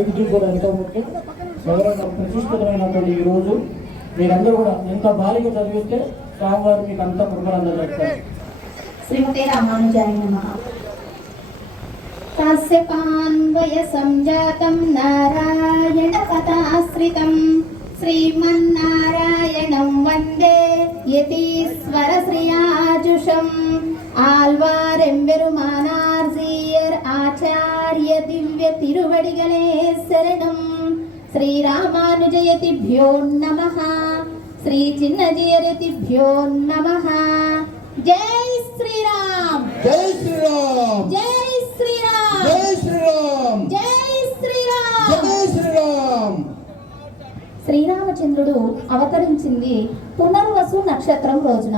అభివృద్ధి కూడా ఎంతో ముఖ్యం. ఎవరైనా ప్రతిష్ఠితమైనటువంటి ఈ రోజు మీరందరూ కూడా ఎంత భారీగా చదివిస్తే స్వామివారు మీకు అంత కృపలందరూ చెప్తారు. శ్రీమతే రామానుజాయ నమః. కాశ్యపాన్వయ సంజాతం నారాయణ కథాశ్రితం శ్రీమన్నారాయణం వందే యతీశ్వర శ్రీయాజుషం ఆళ్వారెంబెరుమానార్ సీయర్ ఆచార్య దివ్య తిరువడిగలే శరణం. శ్రీరామానుజయతిభ్యో నమః. శ్రీ చిన్నజీయరతిభ్యో నమః. జై శ్రీరామ్, జై శ్రీరామ్, జై శ్రీరామ్, జై శ్రీరామ్, జై శ్రీరామ్, జై శ్రీరామ్. శ్రీరామచంద్రుడు అవతరించింది పునర్వసు నక్షత్రం రోజున.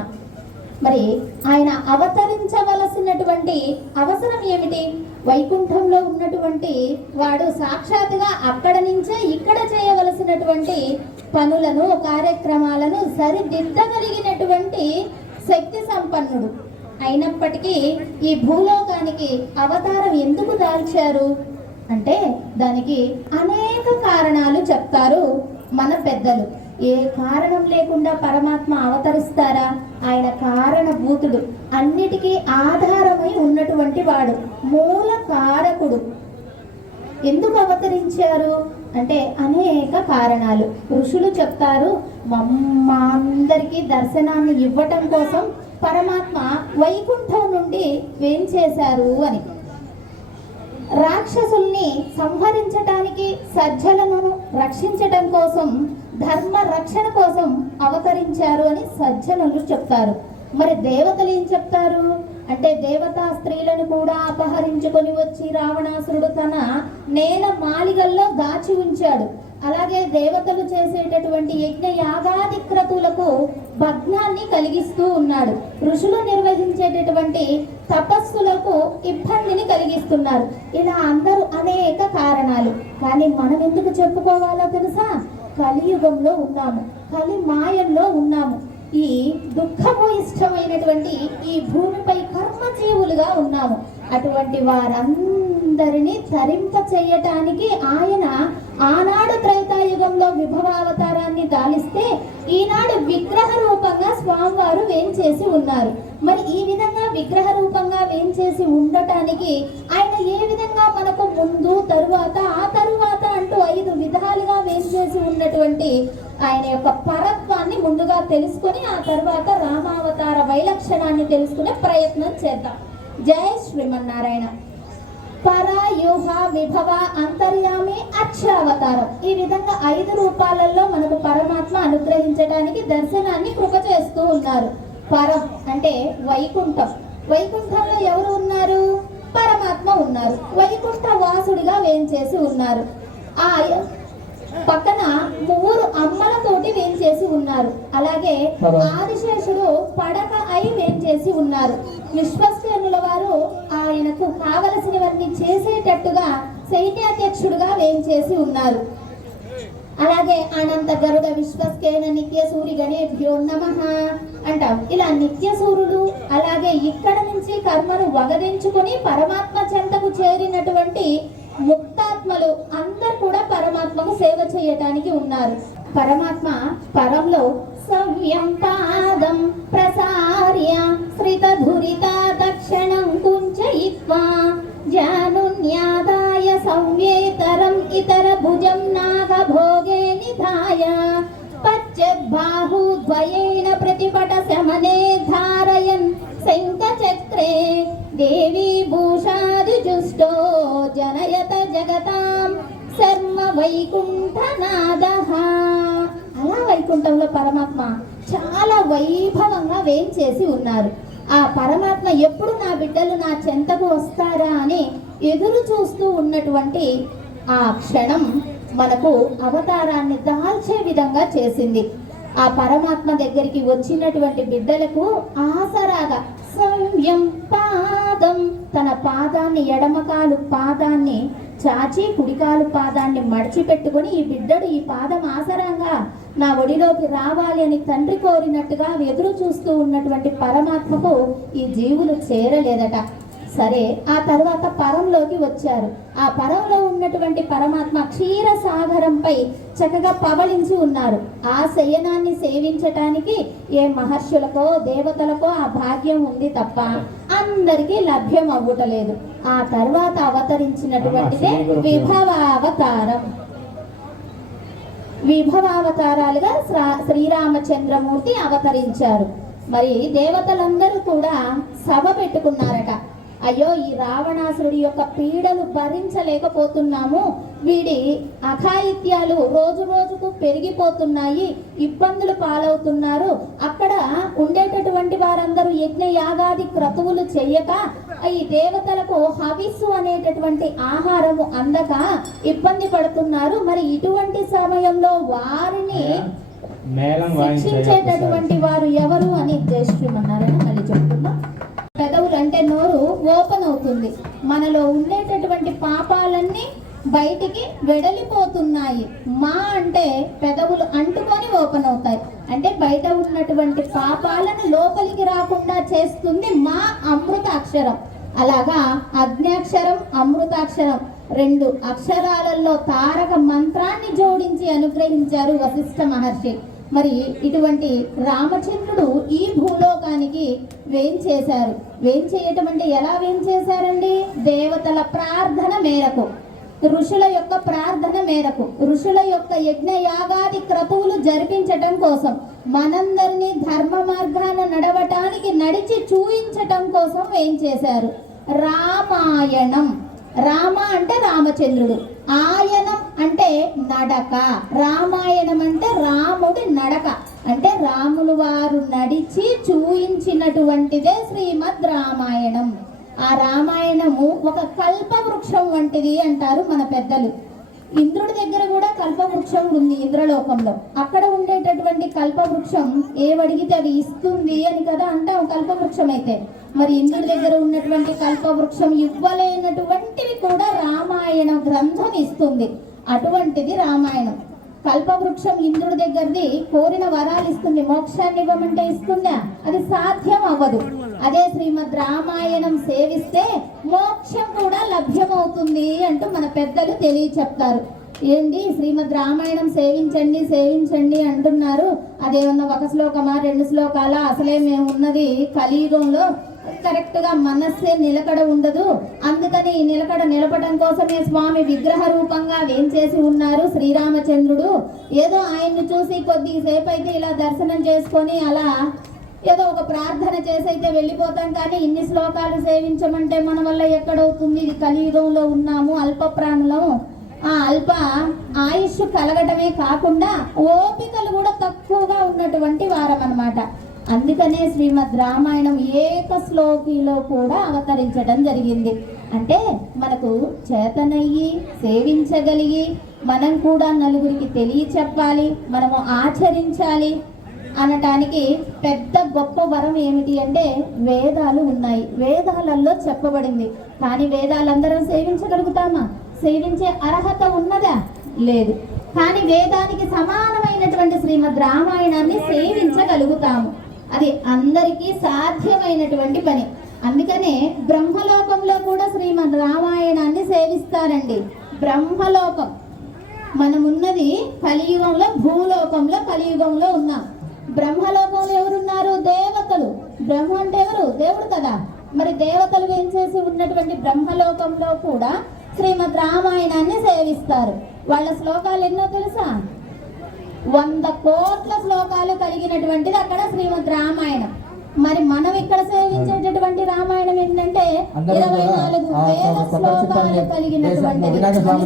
మరి ఆయన అవతరించవలసినటువంటి అవసరం ఏమిటి? వైకుంఠంలో ఉన్నటువంటి వాడు సాక్షాత్తుగా అక్కడ నుంచే ఇక్కడ చేయవలసినటువంటి పనులను కార్యక్రమాలను సరిదిద్దగలిగినటువంటి శక్తి సంపన్నుడు. అయినప్పటికీ ఈ భూలోకానికి అవతారం ఎందుకు దాల్చారు అంటే దానికి అనేక కారణాలు చెప్తారు మన పెద్దలు. ఏ కారణం లేకుండా పరమాత్మ అవతరిస్తారా? ఆయన కారణభూతుడు, అన్నిటికీ ఆధారమై ఉన్నటువంటి వాడు, మూల కారకుడు. ఎందుకు అవతరించారు అంటే అనేక కారణాలు ఋషులు చెప్తారు. మా అందరికీ దర్శనాన్ని ఇవ్వటం కోసం పరమాత్మ వైకుంఠం నుండి వేంచేశారు అని. రాక్షసుల్ని సంహరించటానికి, సజ్జలను రక్షించటం కోసం, ధర్మ రక్షణ కోసం అవతరించారు అని సజ్జనులు చెప్తారు. మరి దేవతలు ఏం చెప్తారు అంటే దేవతా స్త్రీలను కూడా అపహరించుకొని వచ్చి రావణాసురుడు తన నేల మాలిగల్లో దాచి ఉంచాడు. అలాగే దేవతలు చేసేటటువంటి యజ్ఞ యాగాది క్రతువులకు భగ్నాన్ని కలిగిస్తూ ఉన్నాడు. ఋషులు నిర్వహించేటటువంటి తపస్సులకు ఇబ్బందిని కలిగిస్తున్నారు. ఇలా అందరూ అనేక కారణాలు. కానీ మనం ఎందుకు చెప్పుకోవాలో తెలుసా? కలియుగంలో ఉన్నాము, కలి మాయంలో ఉన్నాము. ఈ దుఃఖము ఇష్టమైనటువంటి ఈ భూమిపై కర్మజీవులుగా ఉన్నాము. అటువంటి వారందరినీ తరింప చేయటానికి ఆయన ఆనాడు త్రైతాయుగంలో విభవావతారాన్ని దాలిస్తే ఈనాడు విగ్రహ రూపంగా స్వామివారు వేంచేసి ఉన్నారు. మరి ఈ విధంగా విగ్రహ రూపంగా వేంచేసి ఉండటానికి ఆయన ఏ విధంగా మనకు ముందు, తరువాత, ఆ తరువాత అంటూ 5 విధాలుగా వేంచేసి ఉన్నటువంటి ఆయన యొక్క పరత్వాన్ని ముందుగా తెలుసుకొని ఆ తర్వాత రామావతార వైలక్షణాన్ని తెలుసుకునే ప్రయత్నం చేద్దాం. జై శ్రీమన్నారాయణ. పరాయూహ, విభవ, అంతర్యామి, అక్షావతారం. ఈ విధంగా 5 రూపాలలో మనకు పరమాత్మ అనుగ్రహించడానికి దర్శనాన్ని కృప చేస్తూ ఉన్నారు. పరం అంటే వైకుంఠం. వైకుంఠంలో ఎవరు ఉన్నారు? పరమాత్మ ఉన్నారు. వైకుంఠ వాసుడిగా వేంచేసి ఉన్నారు. ఆ పక్కన 3 అమ్మలతోటి వేంచేసి ఉన్నారు. అలాగే ఆదిశేషుడు పడక అయి వేంచేసి ఉన్నారు. విశ్వసేనుల వారు ఆయనకు కావలసినవన్నీ చేసేటట్టుగా సైన్యాధ్యక్షుడుగా వేంచేసి ఉన్నారు. అలాగే అనంత గరుడ విశ్వస్కేన నిత్య సూరి గణేభ్యో నమః అంటాం. ఇలా నిత్య సూర్యుడు, అలాగే ఇక్కడ నుంచి కర్మను వగదించుకొని పరమాత్మ చెంతకు చేరినటువంటి ముక్తాత్మలు అందరు కూడా పరమాత్మకు సేవ చేయటానికి ఉన్నారు. పరమాత్మ పరంలో సవ్యం పాదం ప్రసార్య శ్రితధురిత దక్షిణం కుంచయిత్వా జానున్యాదాయ సంవేతరం ఇతర భుజం నాగభోగే నిధాయ పశ్చద్బాహుద్వయేన ప్రతిపట శమనే ధారయన్ శంఖచక్రే దేవీ భూషాదిజుష్టో జనయత జగతాం శర్మ వైకుంఠనాదః. అలా వైకుంఠంలో పరమాత్మ చాలా వైభవంగా వేంచేసి ఉన్నారు. ఆ పరమాత్మ ఎప్పుడు నా బిడ్డలు నా చెంతకు వస్తారా అని ఎదురు చూస్తూ ఉన్నటువంటి ఆ క్షణం మనకు అవతారాన్ని దాల్చే విధంగా చేసింది. ఆ పరమాత్మ దగ్గరికి వచ్చినటువంటి బిడ్డలకు ఆసరాగా సంయం పాదం, తన పాదాన్ని, ఎడమకాలు పాదాన్ని చాచి కుడికాలు పాదాన్ని మడిచిపెట్టుకుని ఈ బిడ్డడు ఈ పాదం ఆసరాగా నా ఒడిలోకి రావాలి అని తండ్రి కోరినట్టుగా ఎదురు చూస్తూ ఉన్నటువంటి పరమాత్మకు ఈ జీవులు చేరలేదట. సరే ఆ తర్వాత పరంలోకి వచ్చారు. ఆ పరంలో ఉన్నటువంటి పరమాత్మ క్షీర సాగరంపై చక్కగా పవళించి ఉన్నారు. ఆ శయనాన్ని సేవించటానికి ఏ మహర్షులకో దేవతలకో ఆ భాగ్యం ఉంది తప్ప అందరికీ లభ్యం అవ్వటలేదు. ఆ తర్వాత అవతరించినటువంటిదే విభవావతారం. విభవావతారాలుగా శ్రీరామచంద్రమూర్తి అవతరించారు. మరి దేవతలందరూ కూడా సభ పెట్టుకున్నారట. అయ్యో, ఈ రావణాసురుడి యొక్క పీడలు భరించలేకపోతున్నాము, వీడి అఘాయిత్యాలు రోజు రోజుకు పెరిగిపోతున్నాయి, ఇబ్బందులు పాలవుతున్నారు, అక్కడ ఉండేటటువంటి వారందరూ యజ్ఞ యాగాది క్రతువులు చెయ్యక ఈ దేవతలకు హవిస్సు అనేటటువంటి ఆహారము అందక ఇబ్బంది పడుతున్నారు. మరి ఇటువంటి సమయంలో వారిని శిక్షించేటటువంటి వారు ఎవరు అని ఉద్దేశిస్తున్నారని మళ్ళీ చెప్తున్నా. పెదవులు అంటే నోరు ఓపెన్ అవుతుంది, మనలో ఉండేటటువంటి పాపాలన్నీ బయటికి వెడలిపోతున్నాయి. మా అంటే పెదవులు అంటుకొని ఓపెన్ అవుతాయి, అంటే బయట ఉన్నటువంటి పాపాలను లోపలికి రాకుండా చేస్తుంది మా అమృత అక్షరం. అలాగా అజ్ఞాక్షరం అమృతాక్షరం 2 అక్షరాలలో తారక మంత్రాన్ని జోడించి అనుగ్రహించారు వశిష్ఠ మహర్షి. మరి ఇటువంటి రామచంద్రుడు ఈ భూలోకానికి వేంచేశారు. వేంచేయటం అంటే ఎలా వేంచేశారండి? దేవతల ప్రార్థన మేరకు, ఋషుల యొక్క ప్రార్థన మేరకు, ఋషుల యొక్క యజ్ఞ యాగాది క్రతువులు జరిపించటం కోసం, మనందరినీ ధర్మ మార్గాన నడవటానికి నడిచి చూయించటం కోసం వేంచేశారు. రామాయణం, రామ అంటే రామచంద్రుడు, ఆయనం అంటే నడక, రామాయణం అంటే రాముడి నడక, అంటే రాములు వారు నడిచి చూయించినటువంటిదే శ్రీమద్ రామాయణం. ఆ రామాయణము ఒక కల్పవృక్షం వంటిది అంటారు మన పెద్దలు. ఇంద్రుడి దగ్గర కూడా కల్పవృక్షం ఉంది ఇంద్రలోకంలో. అక్కడ ఉండేటటువంటి కల్పవృక్షం ఏవడిగితే అది ఇస్తుంది అని కదా అంటాం కల్పవృక్షం అయితే. మరి ఇంద్రుడి దగ్గర ఉన్నటువంటి కల్పవృక్షం ఇవ్వలేనటువంటివి కూడా రామాయణ గ్రంథం ఇస్తుంది. అటువంటిది రామాయణం. కల్పవృక్షం ఇంద్రుడి దగ్గరది కోరిన వరాలు ఇస్తుంది, మోక్షాన్ని ఇవ్వమంటే ఇస్తుందా? అది సాధ్యం అవ్వదు. అదే శ్రీమద్ రామాయణం సేవిస్తే మోక్షం కూడా లభ్యమవుతుంది అంటూ మన పెద్దలు తెలియచెప్తారు. ఏంటి శ్రీమద్ రామాయణం సేవించండి సేవించండి అంటున్నారు, అదేమన్నా 1 శ్లోకమా 2 శ్లోకాలా? అసలే మేము ఉన్నది కలియుగంలో, కరెక్ట్గా మనస్సే నిలకడ ఉండదు, అందుకని నిలకడ నిలపడం కోసమే స్వామి విగ్రహ రూపంగా వేంచేసి ఉన్నారు శ్రీరామచంద్రుడు. ఏదో ఆయన్ని చూసి కొద్దిసేపు అయితే ఇలా దర్శనం చేసుకొని అలా ఏదో ఒక ప్రార్థన చేసి అయితే వెళ్ళిపోతాం, కానీ ఇన్ని శ్లోకాలు సేవించమంటే మన వల్ల ఎక్కడవుతుంది? ఇది కలియుగంలో ఉన్నాము, అల్ప ప్రాణులం. ఆ అల్ప ఆయుష్ కలగటమే కాకుండా ఓపికలు కూడా తక్కువగా ఉన్నటువంటి వారం అన్నమాట. అందుకనే శ్రీమద్ రామాయణం ఏక శ్లోకిలో కూడా అవతరించడం జరిగింది. అంటే మనకు చేతనయ్యి సేవించగలిగి మనం కూడా నలుగురికి తెలియచెప్పాలి, మనము ఆచరించాలి అనటానికి పెద్ద గొప్ప వరం ఏమిటి అంటే వేదాలు ఉన్నాయి. వేదాలలో చెప్పబడింది, కానీ వేదాలందరం సేవించగలుగుతామా? సేవించే అర్హత ఉన్నదా? లేదు. కానీ వేదానికి సమానమైనటువంటి శ్రీమద్ రామాయణాన్ని సేవించగలుగుతాము. అది అందరికీ సాధ్యమైనటువంటి పని. అందుకనే బ్రహ్మలోకంలో కూడా శ్రీమద్ రామాయణాన్ని సేవిస్తారండి. బ్రహ్మలోకం, మనమున్నది కలియుగంలో, భూలోకంలో కలియుగంలో ఉన్నాం. బ్రహ్మలోకంలో ఎవరున్నారు? దేవతలు. బ్రహ్మ అంటే ఎవరు? దేవుడు కదా. మరి దేవతలు ఏం చేసి ఉన్నటువంటి బ్రహ్మలోకంలో కూడా శ్రీమద్ రామాయణాన్ని సేవిస్తారు. వాళ్ళ శ్లోకాలు ఎన్నో తెలుసా? 100 కోట్ల శ్లోకాలు కలిగినటువంటిది అక్కడ శ్రీమద్ రామాయణం. మరి మనం ఇక్కడ సేవించేటటువంటి రామాయణం ఏంటంటే 24,000 శ్లోకాలు కలిగినటువంటిది.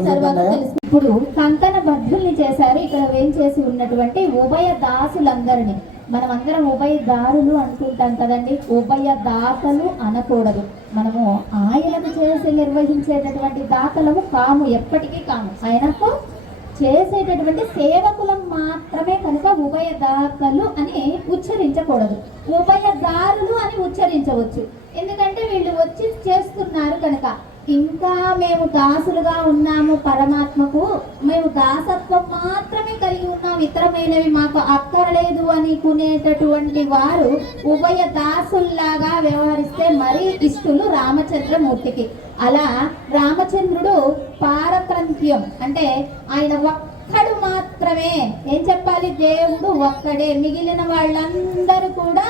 తర్వాత తెలుసు. ఇప్పుడు కంకణ బద్ధుల్ని చేశారు ఇక్కడ ఏం చేసి ఉన్నటువంటి ఉభయ దాసులందరినీ. మనం అందరం ఉభయదారులు అంటుంటాం కదండి, ఉభయ దాతలు అనకూడదు. మనము ఆయనకు చేసి నిర్వహించేటటువంటి దాతలము కాము, ఎప్పటికీ కాము. ఆయనకు చేసేటటువంటి సేవకులం మాత్రమే కనుక ఉభయదాతలు అని ఉచ్చరించకూడదు, ఉభయదారులు అని ఉచ్చరించవచ్చు. ఎందుకంటే వీళ్ళు వచ్చి చేస్తున్నారు కనుక. ఇంకా మేము దాసులుగా ఉన్నాము పరమాత్మకు, మేము దాసత్వం మాత్రమే కలిగి ఉన్నాము, ఇతరమైనవి మాకు అక్కర్లేదు అనుకునేటటువంటి వారు ఉభయ దాసుల్లాగా వ్యవహరిస్తే మరీ ఇష్టలు రామచంద్రమూర్తికి. అలా రామచంద్రుడు పారతంత్ర్యం అంటే ఆయన ఒక్కడు మాత్రమే, ఏం చెప్పాలి, దేవుడు ఒక్కడే, మిగిలిన వాళ్ళందరూ కూడా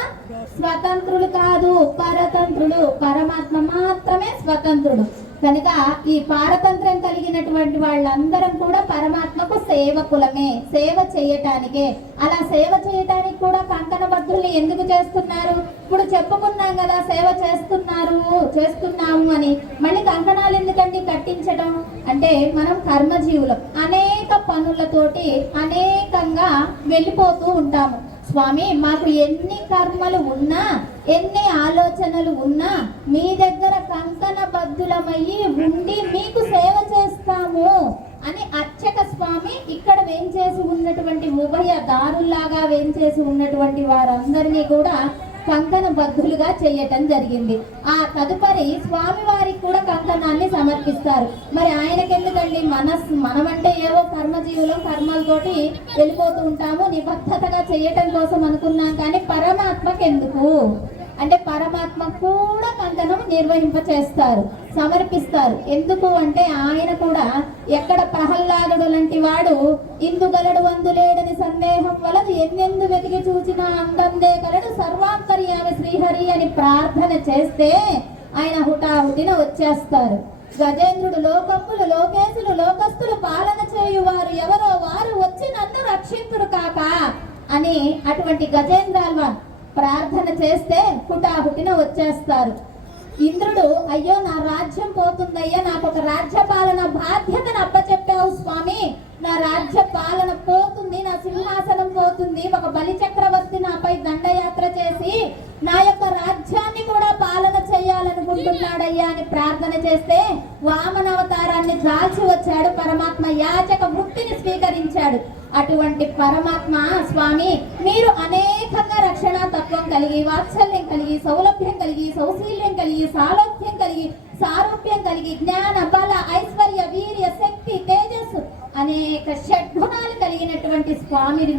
స్వతంత్రులు కాదు, పరతంత్రులు. పరమాత్మ మాత్రమే స్వతంత్రుడు. కనుక ఈ పారతంత్రం కలిగినటువంటి వాళ్ళందరం కూడా పరమాత్మకు సేవకులమే, సేవ చేయటానికే. అలా సేవ చేయటానికి కూడా కంకణబద్ధుల్ని ఎందుకు చేస్తున్నారు? ఇప్పుడు చెప్పుకున్నాం కదా సేవ చేస్తున్నాము అని. మళ్ళీ కంకణాలు ఎందుకండి కట్టించడం అంటే మనం కర్మజీవులం, అనేక పనులతోటి అనేకంగా వెళ్ళిపోతూ ఉంటాము. స్వామి మాకు ఎన్ని కర్మలు ఉన్నా, ఎన్ని ఆలోచనలు ఉన్నా మీ దగ్గర కంకణబద్ధులమయ్యి ఉండి మీకు సేవ చేస్తాము అని అర్చక స్వామి ఇక్కడ వేంచేసి ఉన్నటువంటి ఉభయ దారుల్లాగా వేంచేసి ఉన్నటువంటి వారందరినీ కూడా కంకణబద్ధులుగా చేయటం జరిగింది. ఆ తదుపరి స్వామి వారికి కూడా కంకణాన్ని సమర్పిస్తారు. మరి ఆయనకెందుకండి, మనమంటే ఏవో కర్మజీవులం, కర్మలతోటి వెళ్ళిపోతూ ఉంటాము, నిబద్ధతగా చేయటం కోసం అనుకున్నాం. కానీ పరమాత్మకెందుకు అంటే పరమాత్మ కూడా కంకణం నిర్వహింపచేస్తారు, సమర్పిస్తారు. ఎందుకు అంటే ఆయన కూడా ఎక్కడ ప్రహ్లాదుడు లాంటి వాడు ఇందుగలడు అందులేడని సందేహం వలదు, ఎన్నెందు వెతికి చూచినా అందందే కలడు సర్వాంతర్యామి శ్రీహరి అని ప్రార్థన చేస్తే ఆయన హుటాహుటిన వచ్చేస్తారు. గజేంద్రుడు లోకములు లోకేశులు లోకస్తులు పాలన చేయువారు ఎవరో వారు వచ్చి నన్ను రక్షింతుడు కాక అని అటువంటి గజేంద్రాల్వాన్ ప్రార్థన చేస్తే హుటాహుటిన వచ్చేస్తారు. ఇంద్రుడు అయ్యో నా రాజ్యం పోతుందయ్యా, నాకు ఒక రాజ్య పాలన బాధ్యతను అప్పచెప్పావు స్వామి, నా రాజ్య పాలన పోతుంది, నా సింహాసనం పోతుంది, ఒక బలి చక్రవర్తి నాపై దండయాత్ర చేసి నా యొక్క రాజ్యాన్ని కూడా పాలన చేయాలనుకుంటున్నాడయ్యా అని ప్రార్థన చేస్తే వామన అవతారాన్ని దాల్చి వచ్చాడు పరమాత్మ, యాచక వృత్తిని స్వీకరించాడు. అటువంటి పరమాత్మ స్వామి మీరు అనేకంగా రక్షణ తత్వం కలిగి, వాత్సల్యం కలిగి, సౌలభ్యం కలిగి, సౌశీల్యం కలిగి, సాలోక్యం కలిగి, సారూప్యం కలిగి, జ్ఞాన బల ఐశ్వర్య వీర్య శక్తి తేజస్సు అనేక షడ్గుణాలు కలిగినటువంటి స్వామిని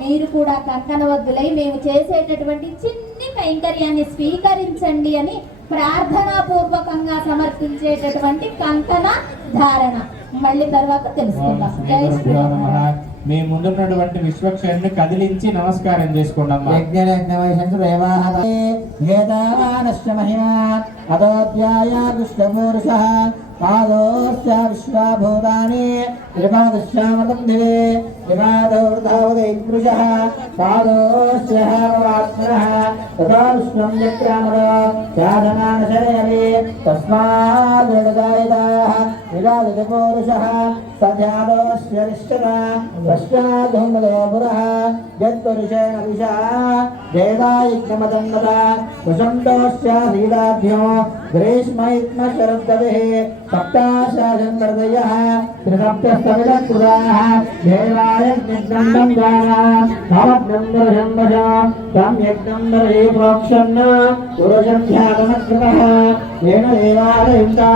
మీరు కూడా కంకణబద్ధులై మేము చేసేటటువంటి చిన్ని కైంకర్యాన్ని స్వీకరించండి అని ప్రార్థనాపూర్వకంగా సమర్పించేటటువంటి కంకణ ధారణ. మళ్ళీ తర్వాత తెలుసుకుందాం. మీ ముందున్నటువంటి విశ్వక్షేణుని కదిలించి నమస్కారం చేసుకున్నాం. పాదోస్య విశ్వభూతాని త్రిపాదశ్యామృతం దివే త్రిపాదోర్ధావదై పురుషః పాదోస్య పరాత్మనః తథా విశ్వం చక్రామర చాదమానశరయవే తస్మాదృఢదాయిదాః విరాజతే పురుషః సధ్యాదోస్య నిష్ఠత పశ్చాద్ధుమదో పురః యత్పురుషేణ విషః దేవాయజ్ఞమదంగత వసంతోస్య శ్రీదాభ్యో గ్రీష్మైత్మ శరద్గతిః సప్తాశాసందర్దయః త్రిసప్తస్తమిదకృతాః దేవాయ యజ్ఞం గానా నవబ్రహ్మశంభశ తం యజ్ఞం దర్శే ప్రోక్షన్న పురుషధ్యానమకృతః ఏన దేవాలయంతా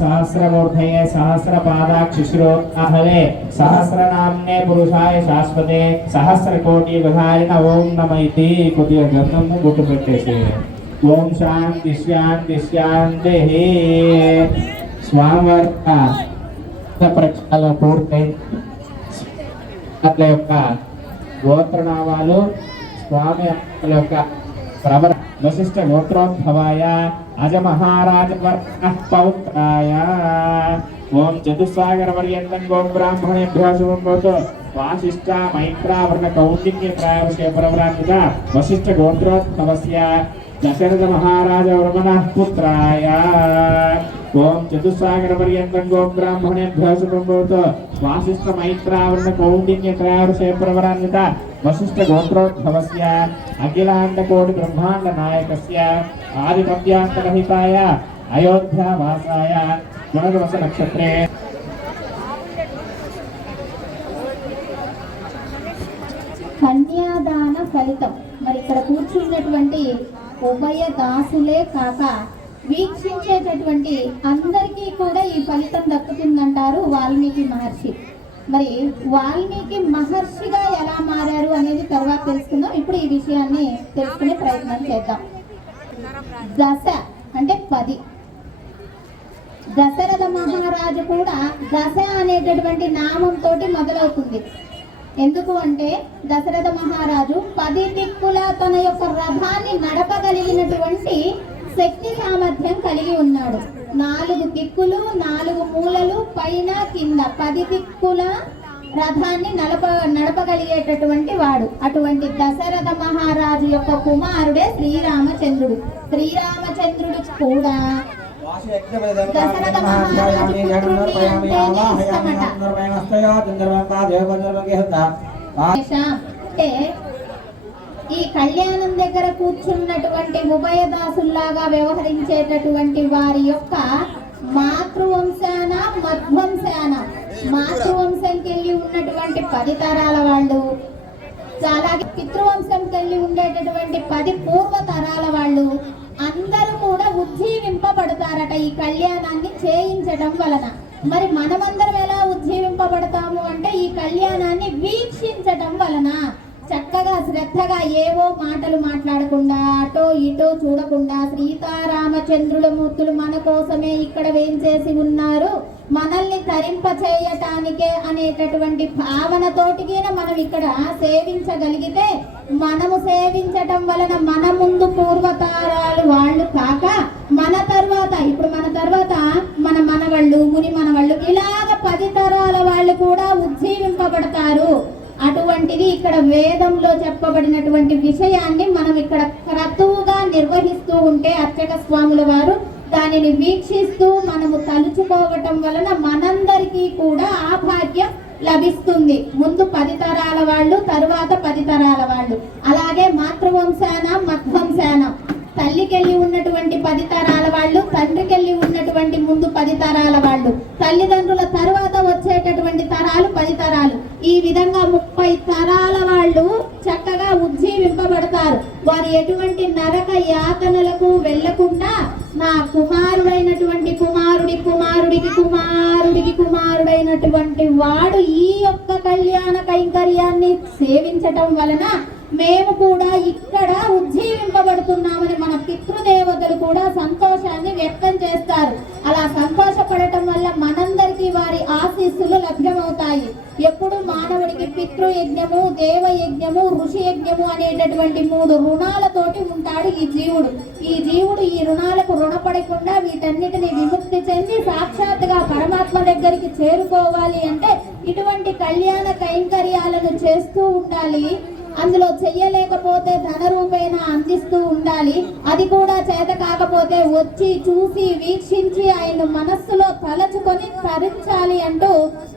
सहस्रमूर्धये सहस्रपादाक्षिश्रोत्हवे सहस्रनाम्ने पुरुषाय शाश्वते सहस्रकोटिवधारिण ओम नमः इति కొద్దిగా గంధము గుర్తు పెట్టేసి ఓం శాంతి శాంతి శాంతి. స్వామివారి ప్రక్షాళన పూర్తయింది. అట్ల యొక్క గోత్రనామాలు స్వామి యొక్క ప్రవర వశిష్ఠ గోత్రోద్భవాయ అజమహారాజ వర్ణ పౌత్రాయ ఓం చతుస్సాగర పర్యంతం గోం బ్రాహ్మణేభ్యో శుభం భవతు. వాసిష్ఠ మైత్రావరణ కౌండిన్య ప్రాయవశే ప్రవరాన్విత వశిష్ఠ గోత్రోద్భవస్య దశరథ మహారాజ వర్మణ పుత్రాయ ఓం చతుస్సాగర పర్యంతం గోం బ్రాహ్మణేభ్యో శుభం భవతు. వాసిష్ఠ మైత్రావరణ కౌండిన్య ప్రాయవశే ప్రవరాన్విత వశిష్ఠ గోత్రోద్భవస్య అఖిలాండ కోటి బ్రహ్మాండ నాయకస్య ఆదిపత్యాంతరహితాయ అయోధ్యా వాసాయ పునర్వస నక్షత్రే కన్యాదాన ఫలితం. మరి ఇక్కడ కూర్చున్నటువంటి ఉభయ దాసులే కాక వీక్షించేటటువంటి అందరికీ కూడా ఈ ఫలితం దక్కుతుందంటారు వాల్మీకి మహర్షి. మరి వాల్మీకి మహర్షిగా ఎలా మారారు అనేది తర్వాత తెలుసుకుందాం. ఇప్పుడు ఈ విషయాన్ని తెలుసుకునే ప్రయత్నం చేద్దాం. దశ అంటే 10. దశరథ మహారాజు కూడా దశ అనేటటువంటి నామంతో మొదలవుతుంది. ఎందుకు అంటే దశరథ మహారాజు 10 దిక్కుల తన యొక్క రథాన్ని నడపగలిగినటువంటి శక్తి సామర్థ్యం కలిగి ఉన్నాడు. 4 దిక్కులు 4 మూలలు పైన కింద 10 దిక్కుల రథాన్ని నడపగలిగేటటువంటి వాడు. అటువంటి దశరథ మహారాజు యొక్క కుమారుడే శ్రీరామచంద్రుడు. శ్రీరామచంద్రుడు కూడా దశరథ మహారాజు పుత్రుడి అంటేనే ఇష్టమట. అంటే ఈ కళ్యాణం దగ్గర కూర్చున్నటువంటి ఉభయదాసుల్లాగా వ్యవహరించేటటువంటి వారి యొక్క మాతృవంశాన మధ్వంశాన, మాతృవంశంకి వెళ్ళి ఉన్నటువంటి 10 తరాల వాళ్ళు, అలాగే పితృవంశంకి వెళ్ళి ఉండేటటువంటి 10 పూర్వ తరాల వాళ్ళు అందరూ కూడా ఉజ్జీవింపబడతారట ఈ కళ్యాణాన్ని చేయించడం వలన. మరి మనమందరం ఎలా ఉజ్జీవింపబడతాము అంటే ఈ కళ్యాణాన్ని వీక్షించడం వలన. చక్కగా శ్రద్ధగా ఏవో మాటలు మాట్లాడకుండా అటో ఇటో చూడకుండా సీతారామచంద్రుల మూర్తులు మన కోసమే ఇక్కడ వేంచేసి ఉన్నారు, మనల్ని తరింప చేయటానికే అనేటటువంటి భావనతోటికిన మనం ఇక్కడ సేవించగలిగితే, మనము సేవించటం వలన మన ముందు పూర్వతారాలు వాళ్ళు కాక మన తర్వాత, ఇప్పుడు మన తర్వాత మన మనవళ్ళు ముని మనవళ్ళు ఇలాగ 10 తరాల వాళ్ళు కూడా ఉజ్జీవింపబడతారు. అటువంటిది ఇక్కడ వేదంలో చెప్పబడినటువంటి విషయాన్ని మనం ఇక్కడ క్రతువుగా నిర్వహిస్తూ ఉంటే అర్చక స్వాముల వారు దానిని వీక్షిస్తూ మనము తలుచుకోవటం వలన మనందరికీ కూడా ఆ భాగ్యం లభిస్తుంది. ముందు 10 తరాల వాళ్ళు, తరువాత 10 తరాల వాళ్ళు. అలాగే మాతృవంశాన మధ్వంశాన తల్లికెళ్ళి ఉన్నటువంటి 10 తరాల వాళ్ళు, తండ్రికెళ్ళి ఉన్నటువంటి ముందు 10 తరాల వాళ్ళు, తల్లిదండ్రుల తర్వాత వచ్చేటటువంటి తరాలు 10 తరాలు. ఈ విధంగా 30 తరాల వాళ్ళు చక్కగా ఉజ్జీవింపబడతారు. వారు ఎటువంటి నరక యాతనలకు వెళ్లకుండా నా కుమారుడైనటువంటి కుమారుడికి కుమారుడికి కుమారుడైనటువంటి వాడు ఈ యొక్క కళ్యాణ కైంకర్యాన్ని సేవించటం వలన మేము కూడా ఇక్కడ ఉజ్జీవింపబడుతున్నామని మన పితృదేవతలు కూడా సంతోషాన్ని వ్యక్తం చేస్తారు. అలా సంతోషపడటం వల్ల మనందరికీ వారి ఆశీస్సులు లభ్యమవుతాయి. ఎప్పుడు మానవుడికి పితృయజ్ఞము, దేవయజ్ఞము, ఋషి యజ్ఞము అనేటటువంటి 3 రుణాలతోటి ఉంటాడు ఈ జీవుడు. ఈ జీవుడు ఈ రుణాలకు రుణపడకుండా వీటన్నిటిని విముక్తి చెంది సాక్షాత్తుగా పరమాత్మ దగ్గరికి చేరుకోవాలి అంటే ఇటువంటి కళ్యాణ కైంకర్యాలను చేస్తూ ఉండాలి. అందులో చెయ్యలేకపోతే ధన రూపేణ అందిస్తూ ఉండాలి. అది కూడా చేత కాకపోతే వచ్చి చూసి వీక్షించి ఆయన మనస్సులో తలచుకొని తరించాలి అంటూ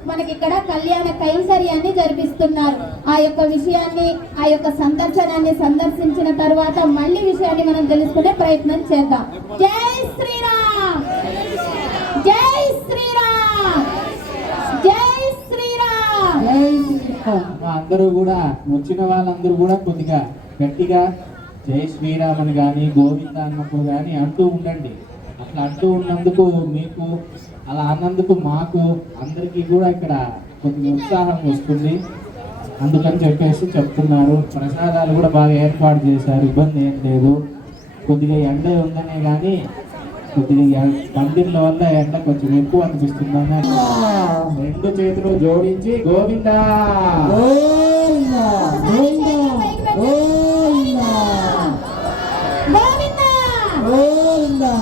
మనకి ఇక్కడ కళ్యాణ కైంకర్యాన్ని జరిపిస్తున్నారు. ఆ యొక్క విషయాన్ని, ఆ యొక్క సందర్శనాన్ని సందర్శించిన తర్వాత మళ్ళీ విషయాన్ని మనం తెలుసుకునే ప్రయత్నం చేద్దాం. జై శ్రీరామ్, జై శ్రీరామ్, జై శ్రీరామ్. అందరూ కూడా వచ్చిన వాళ్ళందరూ కూడా కొద్దిగా గట్టిగా జై శ్రీరామ్ అని కానీ గోవింద అన్నప్పుడు కానీ అంటూ ఉండండి. అట్లా అంటూ ఉన్నందుకు మీకు, అలా అన్నందుకు మాకు అందరికీ కూడా ఇక్కడ కొద్దిగా ఉత్సాహం వస్తుంది. అందుకని చెప్పేసి చెప్తున్నారు. ప్రసాదాలు కూడా బాగా ఏర్పాటు చేశారు, ఇబ్బంది ఏం లేదు. కొద్దిగా ఎండ ఉందనే కానీ కొద్దిగా పందిర్ల వల్ల ఎండ కొంచెం ఎక్కువ అనిపిస్తుంది. 2 చేతులు జోడించి గోవిందా గోవిందా గోవిందా గోవిందా గోవిందా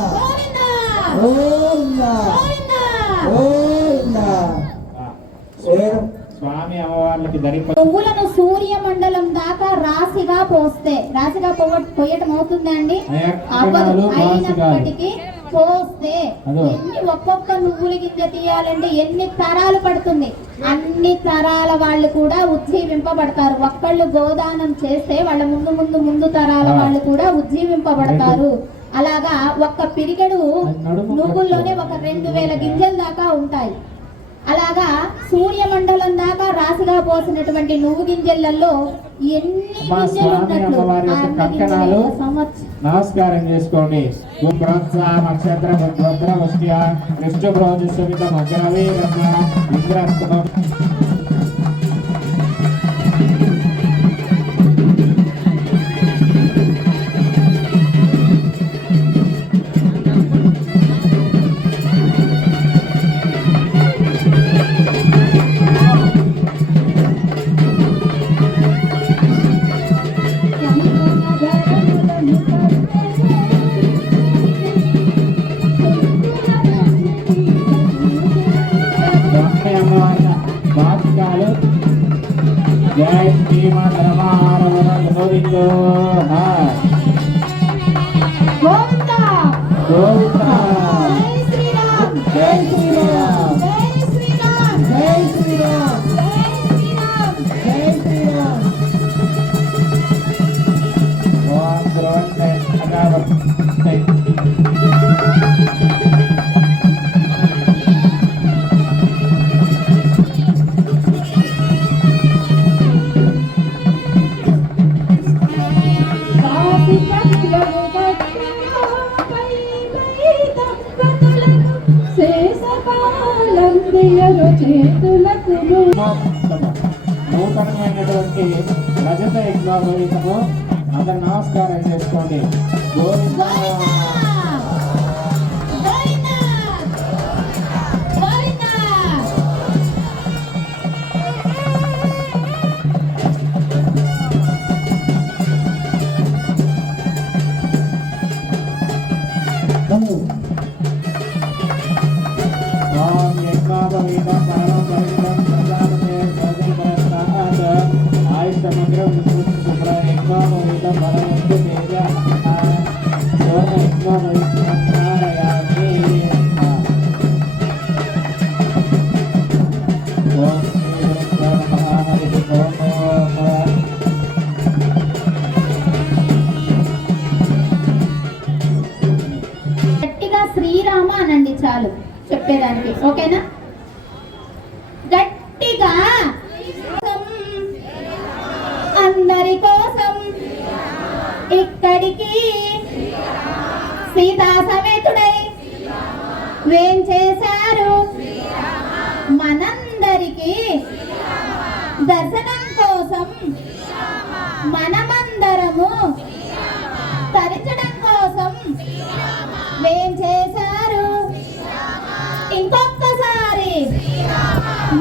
గోవిందా గోవిందా. స్వామి అమ్మవార్లకి ధరింప పువ్వులను సూర్యమండలం దాకా రాశిగా పోస్తే, రాశిగా పోయటం అవుతుందండి? అవ్వదు. అయినప్పటికీ పోస్తే ఒక్కొక్క నువ్వుల గింజ తీయాలంటే ఎన్ని తరాలు పడుతుంది. అన్ని తరాల వాళ్ళు కూడా ఉజ్జీవింపబడతారు. ఒక్కళ్ళు గోదానం చేస్తే వాళ్ళ ముందు తరాల వాళ్ళు కూడా ఉజ్జీవింపబడతారు. అలాగా ఒక్క పిరిగెడు నువ్వుల్లోనే ఒక 2000 గింజల దాకా ఉంటాయి. అలాగా సూర్యమండలం దాకా రాశిగా పోసినటువంటి నువ్వు గింజలలో ఎన్ని మా గింజలు స్వామి ఉన్నట్లు అమ్మవారి ఆ యొక్క అన్ని కంకణాలు గింజల సంవత్సరం నమస్కారం చేసుకోండి. నక్షత్ర భద్ర వస్త్య కృష్ణభ్రోజ సవిత మగ్రవే రత్న ఇంద్రస్తమం స్వామి అమ్మవారి వాచికాలు జయ శ్రీమధర్మారమోదితో గోవిందా గోవిందా జై శ్రీరామ్ జై శ్రీరామ్ జై శ్రీరామ్ జై శ్రీరామ్ జై శ్రీరామ్ జై శ్రీరామ్ ఓం ద్రోణే అగావతే కాసి కట్లను కట్టినాపై బయట కతులకు శేషకాలం దియరు చేతులకు నూతనమైనటువంటి రజత యజ్ఞోపవీతము అందరు నమస్కారం చేసుకోండి. గోవిందా గోవిందా గోవిందా ఓం యజ్ఞోపవీతం పరమం పవిత్రం ప్రజాపతే సర్వపరస్తాత్ ఆయుష్మగ్రం శుభ్ర యజ్ఞోపవీతం పరమంతు తేజ సువర్ణ యజ్ఞోపవీతం ధారయామి. ఓం శ్రీ గురుభ్యో నమః. హరి ఓం. గట్టిగా శ్రీరామ అనండి చాలు చెప్పేదానికి, ఓకేనా? గట్టిగా అందరి కోసం ఇక్కడికి సీతా సమేతుడై వేంచేశారు మనందరికి దర్శనం కోసం మనమందరము తరించడం కోసం వేంచేశారు. ఇంకొక్కసారి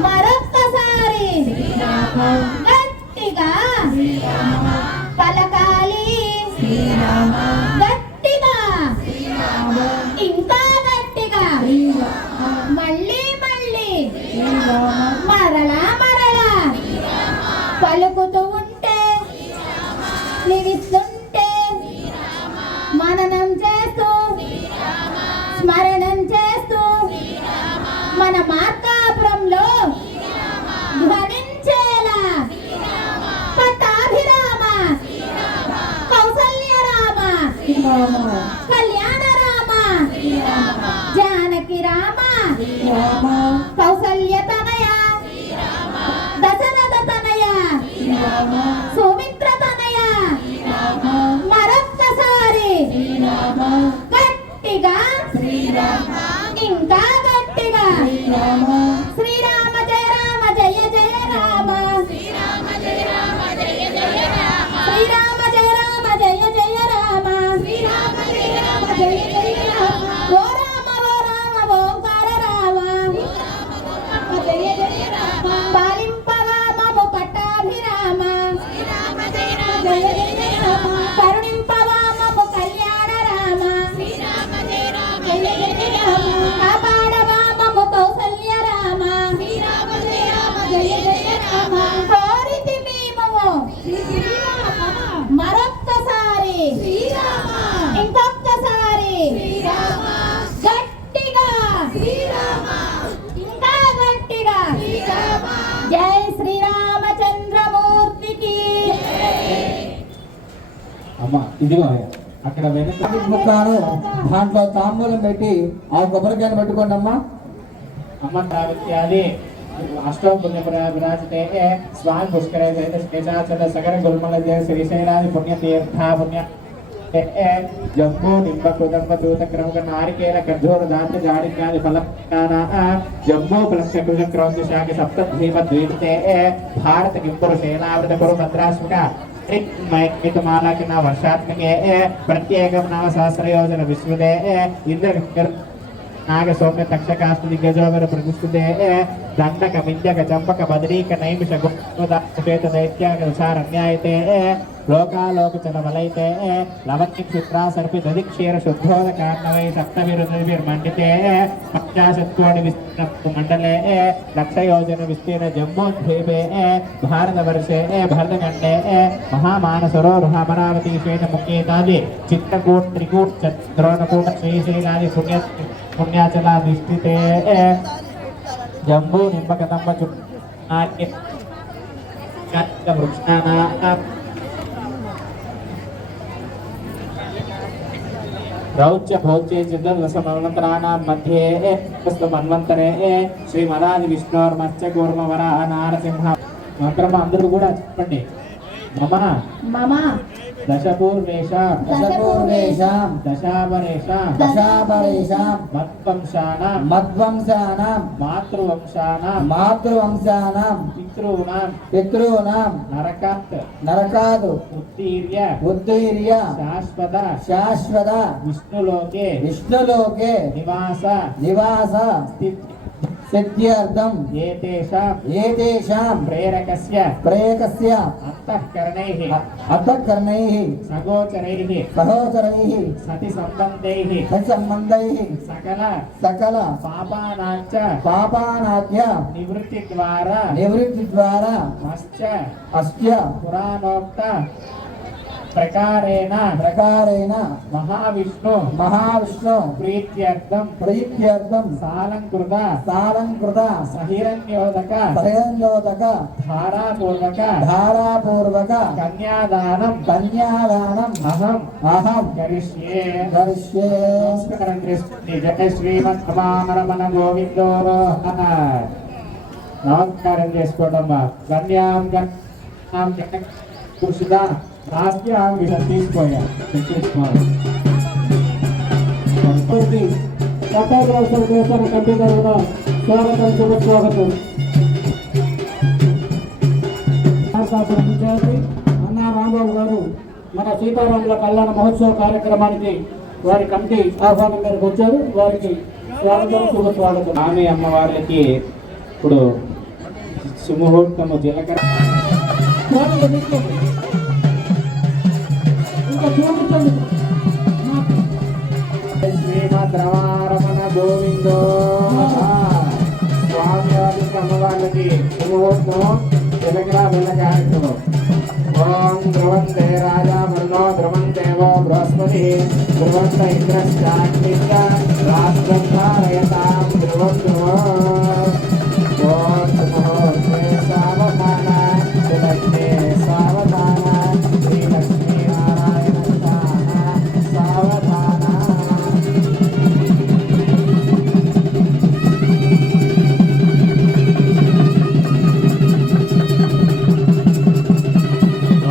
మరొక్కసారి గట్టిగా పలకాలి, గట్టిగా ఇంకా గట్టిగా మళ్ళీ మళ్ళీ మరలా మరలా పలుకుతూ ఉంటే నివిస్తుంటే మననం చేస్తూ స్మరణం చేస్తూ మన మార్కాపురంలో ధ్వనించేలా పట్టాభిరామ కౌసల్య రామ కళ్యాణ రామ జానకి రామ కౌసల్య తనయ దశరథ తనయ సుమిత్ర తనయ మరొక్కసారి గట్టిగా ఇంకా గట్టిగా శ్రీరామ జయ రామ జయ జయ రామ శ్రీరామ జయ రామ జయ జయ రామ శ్రీరామ జయ రామ జయ జయ రామ శ్రీరామ జయ రామ జయ జయ రామ ఓ రామ ఓంకార రామ జయ జయ రామ పాలింపగా మము పట్టాభిరామ శ్రీరామ జయ రామ జయ జయ రామ కరుణింపగా మము కళ్యాణ రామ శ్రీరామ జయ రామ జయ జయ రామ కాపాడవా మము కౌసల్య రామ శ్రీరామ జయ రామ జయ జయ రామ కోరితి మేము మరొక్కసారి ఇంకొక్కసారి గట్టిగా ఇంకా గట్టిగా జై శ్రీరామచంద్రమూర్తికి. అమ్మ ఇదిగో అక్కడ వెనక ముఖాను దాంట్లో తాంబూలం పెట్టి ఆ కొబ్బరికాయను పెట్టుకోండి అమ్మా. అమ్మ తావిత్యాది अष्टौ पुण्यविराजते स्वान् पुष्करे शेषाचल सकर गुल्मल श्रीशैलादि पुण्यतीर्था पुण्य जम्बू निम्ब कुदम्ब दूत क्रम नारिकेल खजूर दांत जाड़िकादि फलनाना जम्बू फलक्ष कुज क्रौंच शाख सप्त भीम द्वीपते भारत किंपुर शैलावृत कुरु भद्रास्मिका माला के नाम वर्षात्मके प्रत्येक नाम सहस्र योजन विश्वदे इंद्र नाग सौम्य तक्षकास्त दिग्गजोगर प्रतिष्ठिते दंडक मिंजक चंपक बदरीक नैमिष गुप्त दैत्याग सारण्यायते लोकालोक चलवलैते लवन्य क्षित्रा सर्पि दधिक्षीर शुद्धोद कार्णवै सप्तभिर्मण्डिते पञ्चाशत्कोटि विस्तीर्ण मंडले लक्षयोजन विस्तीर्ण जम्बूद्वीपे भारतवर्षे भरतखण्डे महामानसरोवर अमरावती श्वेतमुखेतादि चित्रकूट त्रिकूट चन्द्रोणकूट श्रीशैलादि पुण्याचलाधिष्ठिते जम्बू निम्बकदम्ब वृक्षाणां रौच्य भौच्य चतुर्दशमन्वन्तराणां मध्ये मन्वन्तरे श्रीमदादि विष्णोर्मत्स्य कूर्म वराह नारसिंह మంత్రం అందరూ కూడా చెప్పండి మమ దశపూర్వేషాం దశాపరేషాం మద్వంశానాం మాతృవంశానాం పితॄణాం నరకాత్ ఉత్తీర్య శాశ్వత విష్ణులోకే నివాస సిద్ధ్యర్థం ఏతేషాం ప్రేరకస్య అంతఃకరణైః సహోచరైః సతి సంబంధైః సకల పాపానాచ్య నివృత్తి ద్వారా అస్య పురాణోక్త ప్రకారేణ మహావిష్ణు ప్రీత్యర్థం సాలంకృత సహిరణ్యోదక ధారాపూర్వక కన్యాదానం అహం కరిష్యే నమస్కారం చేసుకోండి. జయ శ్రీమద్రమణ గోవిందో నమస్కారం చేసుకోవడమ్మా. కన్యాం కృషిదా రాష్ట్రీయ తీసుకోవాలి సత్యాగ్రహ దేశాల కమిటీ తరఫున స్వాగతం శుభస్వాగతం. అన్నా రాంబాబు గారు మన సీతారాముల కళ్యాణ మహోత్సవ కార్యక్రమానికి వారి కమిటీ ఆహ్వానం మేరకు వచ్చారు. వారికి స్వాగతం శుభస్వాగతం. ఆమె అమ్మవారికి ఇప్పుడు సుముహూర్తము జీలకర్ర శ్రీమద్రమణ గోవిందో స్వామి వారికి అమ్మవారికి సుముహూర్తం జీలకర్ర బెల్ల కార్యక్రమం. ఓం ధ్రువంతే రాజా మన్నో ధ్రువంతేవో బృహస్పతి ధ్రువంత ఇంద్రశ్చాగ్నిశ్చ రాష్ట్రం ధారయతాం ధ్రువం ఓం సుముహూర్తే సావధాన శ్రీలక్ష్మీ సావధాన శ్రీలక్ష్మీ నారాయణ సావధాన.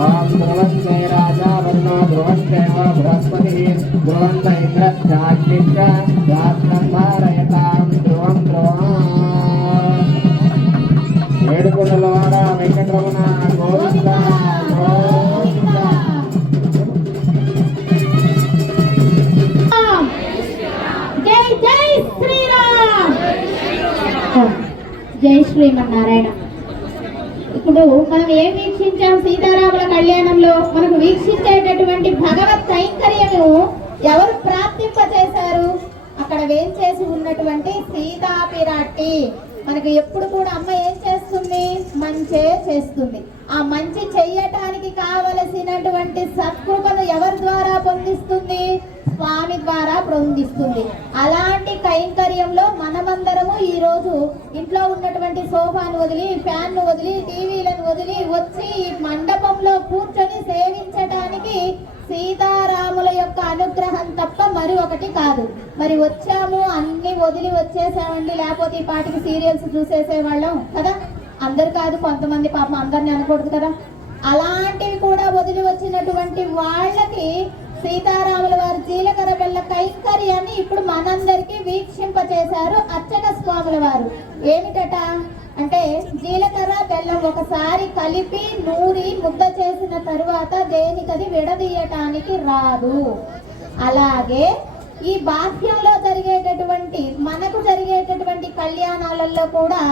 ఓం ధ్రువంతే రాజా వర్ణో ధ్రువంతేవ బృహస్పతి ధ్రువంత ఇంద్రశ్చాగ్నిశ్చ రాష్ట్రం ధారయతాం ధ్రువం ఏడుకొండలవాడ వెంకటరమణ గోవింద గోవింద. జై జై శ్రీరామ్. జై శ్రీమన్నారాయణ. ఇప్పుడు మనం ఏం వీక్షించాం? సీతారాముల కళ్యాణంలో మనకు వీక్షించేటటువంటి భగవత్ కైంకర్యము ఎవరు ప్రాప్తింపచేశారు? అక్కడ వేంచేసి ఉన్నటువంటి సీతాపిరాట్టి. మనకి ఎప్పుడు కూడా అమ్మ ఏం చేస్తుంది? మంచే చేస్తుంది. ఆ మంచి చెయ్యటానికి కావలసినటువంటి సత్కృపను ఎవరి ద్వారా పొందిస్తుంది? స్వామి ద్వారా పొందిస్తుంది. అలాంటి కైంకర్యంలో మనమందరము ఈ రోజు ఇంట్లో ఉన్నటువంటి సోఫాను వదిలి, ఫ్యాన్ను వదిలి, టీవీలను వదిలి వచ్చి ఈ మండపంలో కూర్చొని సేవించడానికి సీతారాముల యొక్క అనుగ్రహం తప్ప మరి ఒకటి కాదు. మరి వచ్చాము అన్ని వదిలి వచ్చేసామండి, లేకపోతే ఈ పాటికి సీరియల్స్ చూసేసేవాళ్ళం కదా. అందరు కాదు, కొంతమంది పాపం అందరిని అనకూడదు కదా. అలాంటివి కూడా వదిలి వచ్చినటువంటి వాళ్ళకి సీతారాముల వారి జీలకర్ర బెల్ల కైంకర్యాన్ని ఇప్పుడు మనందరికీ వీక్షింపచేశారు అర్చక స్వాముల వారు. ఏమిటట అంటే జీలకర్ర బెల్లం ఒకసారి కలిపి నూరి ముద్ద చేసిన తరువాత దేనికది విడదీయటానికి రాదు. అలాగే ఈ బాహ్యంలో జరిగేటటువంటి మనకు జరిగేటటువంటి కళ్యాణాలలో కూడా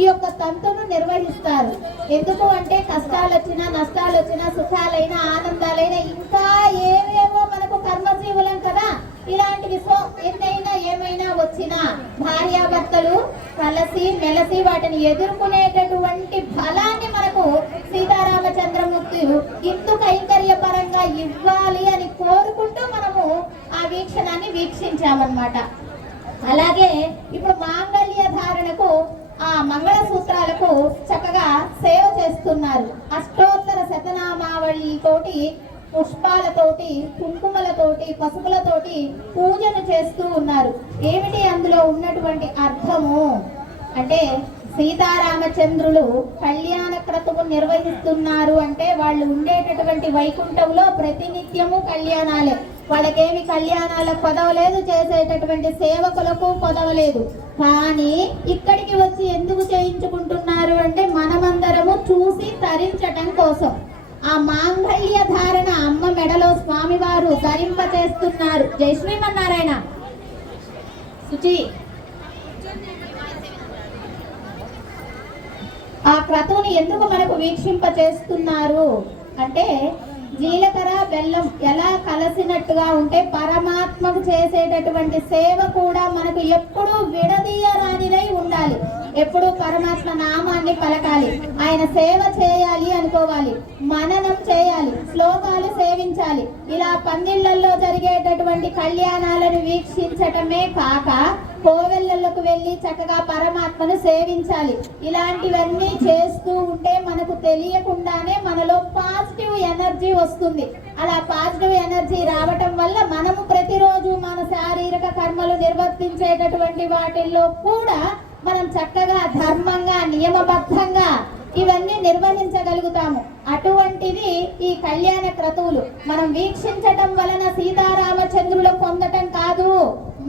ఈ యొక్క తంతును నిర్వహిస్తారు. ఎందుకు అంటే కష్టాలు వచ్చినా నష్టాలు వచ్చినా సుఖాలైనా ఆనందాలైనా ఇంకా ఏవేవో మనకు కర్మజీవులం కదా. ఇలాంటివి ఎన్నైనా ఏమైనా వచ్చినా భార్యాభర్తలు కలిసి మెలసి వాటిని ఎదుర్కొనేటటువంటి బలాన్ని మనకు సీతారామచంద్రమూర్తి హిందూ కైంకర్య పరంగా ఇవ్వాలి అని కోరుకుంటూ మనము ఆ వీక్షణాన్ని వీక్షించామన్నమాట. అలాగే ఇప్పుడు మాంగళ్య ధారణకు ఆ మంగళ సూత్రాలకు చక్కగా సేవ చేస్తున్నారు. అష్టోత్తర శతనామావళితోటి పుష్పాలతోటి కుంకుమలతోటి పసుపులతోటి పూజను చేస్తూ ఉన్నారు. ఏమిటి అందులో ఉన్నటువంటి అర్థము అంటే సీతారామచంద్రులు కళ్యాణ క్రతువు నిర్వహిస్తున్నారు అంటే వాళ్ళు ఉండేటటువంటి వైకుంఠంలో ప్రతినిత్యము కళ్యాణాలే. వాళ్ళకేమి కళ్యాణాల కొదవలేదు, చేసేటటువంటి సేవకులకు కొదవలేదు. కానీ ఇక్కడికి వచ్చి ఎందుకు చేయించుకుంటున్నారు అంటే మనమందరము చూసి తరించటం కోసం. ఆ మాంగళ్య ధారణ అమ్మ మెడలో స్వామివారు ధరింప చేస్తున్నారు. జై శ్రీమన్నారాయణ. సుచి ఆ క్రతువుని ఎందుకు మనకు వీక్షింప చేస్తున్నారు అంటే జీలకర్ర బెల్లం ఎలా కలిసినట్టుగా ఉంటే పరమాత్మకు చేసేటటువంటి సేవ కూడా మనకు ఎప్పుడూ విడదీయరానిదై ఉండాలి. ఎప్పుడు పరమాత్మ నామాన్ని పలకాలి, ఆయన సేవ చేయాలి అనుకోవాలి, మననం చేయాలి, శ్లోకాలు సేవించాలి. ఇలా పందిళ్లలో జరిగేటటువంటి కళ్యాణాలను వీక్షించటమే కాక కోవెళ్ళకు వెళ్ళి చక్కగా పరమాత్మను సేవించాలి. ఇలాంటివన్నీ చేస్తూ ఉంటే మనకు తెలియకుండానే మనలో పాజిటివ్ ఎనర్జీ వస్తుంది. అలా పాజిటివ్ ఎనర్జీ రావటం వల్ల మనము ప్రతిరోజు మన శారీరక కర్మలు నిర్వర్తించేటటువంటి వాటిల్లో కూడా మనం చక్కగా ధర్మంగా నియమబద్ధంగా ఇవన్నీ నిర్వహించగలుగుతాము. అటువంటిది ఈ కళ్యాణ క్రతువులు మనం వీక్షించటం వలన సీతారామచంద్రులు పొందటం కాదు,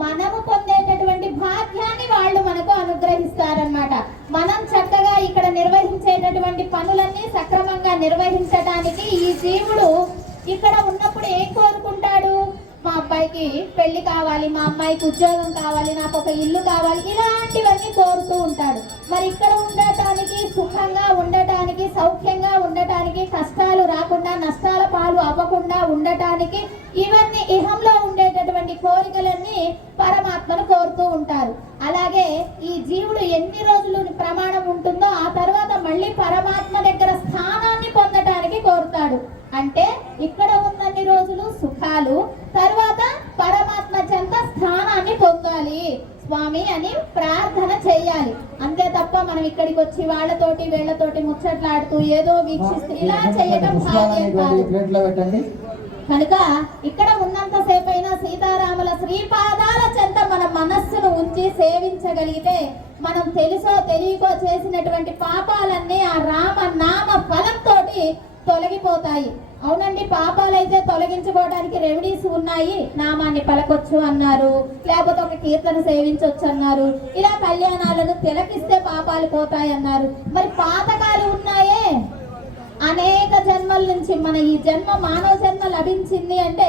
మనము పొందేటటువంటి భాగ్యాన్ని వాళ్ళు మనకు అనుగ్రహిస్తారన్నమాట. మనం చక్కగా ఇక్కడ నిర్వహించేటటువంటి పనులన్నీ సక్రమంగా నిర్వహించడానికి ఈ జీవుడు ఇక్కడ ఉన్నప్పుడు ఏం కోరుకుంటాడు? మా అబ్బాయికి పెళ్లి కావాలి, మా అమ్మాయికి ఉద్యోగం కావాలి, నాకు ఒక ఇల్లు కావాలి, ఇలాంటివన్నీ కోరుతూ ఉంటాడు. మరి ఇక్కడ ఉండటానికి, సుఖంగా ఉండటానికి, సౌఖ్యంగా ఉండటానికి, కష్టాలు రాకుండా నష్టాల పాలు అవ్వకుండా ఉండటానికి ఇవన్నీ ఇహంలో ఉండేటటువంటి కోరికలన్నీ పరమాత్మను కోరుతూ ఉంటారు. అలాగే ఈ జీవుడు ఎన్ని రోజులు ప్రమాణం ఉంటుందో ఆ తర్వాత మళ్ళీ పరమాత్మ దగ్గర స్థానాన్ని పొందటానికి కోరుతాడు. అంటే ఇక్కడ ఉన్నన్ని రోజులు సుఖాలు, తర్వాత పరమాత్మ చెంత స్థానాన్ని పొందాలి స్వామి అని ప్రార్థన చేయాలి. అంతే తప్ప మనం ఇక్కడికి వచ్చి వాళ్ళతోటి వీళ్ళతోటి ముచ్చట్లాడుతూ ఏదో వీక్షిస్తూ ఇలా చేయటం భాగ్యం కాదు. కనుక ఇక్కడ ఉన్నంతసేపు అయినా సీతారాముల శ్రీపాదాల చెంత మన మనస్సును ఉంచి సేవించగలిగితే మనం తెలుసో తెలియకో చేసినటువంటి పాపాలన్నీ ఆ రామ నామ ఫలంతో తొలగిపోతాయి. అవునండి, పాపాలైతే తొలగించుకోవడానికి రెమెడీస్ ఉన్నాయి. నామాన్ని పలకొచ్చు అన్నారు, లేకపోతే ఒక కీర్తన సేవించవచ్చు అన్నారు, ఇలా కళ్యాణాలను తిలకిస్తే పాపాలు పోతాయి అన్నారు. మరి పాతకాలు ఉన్నాయే, అనేక జన్మల నుంచి మన ఈ జన్మ మానవ జన్మ లభించింది అంటే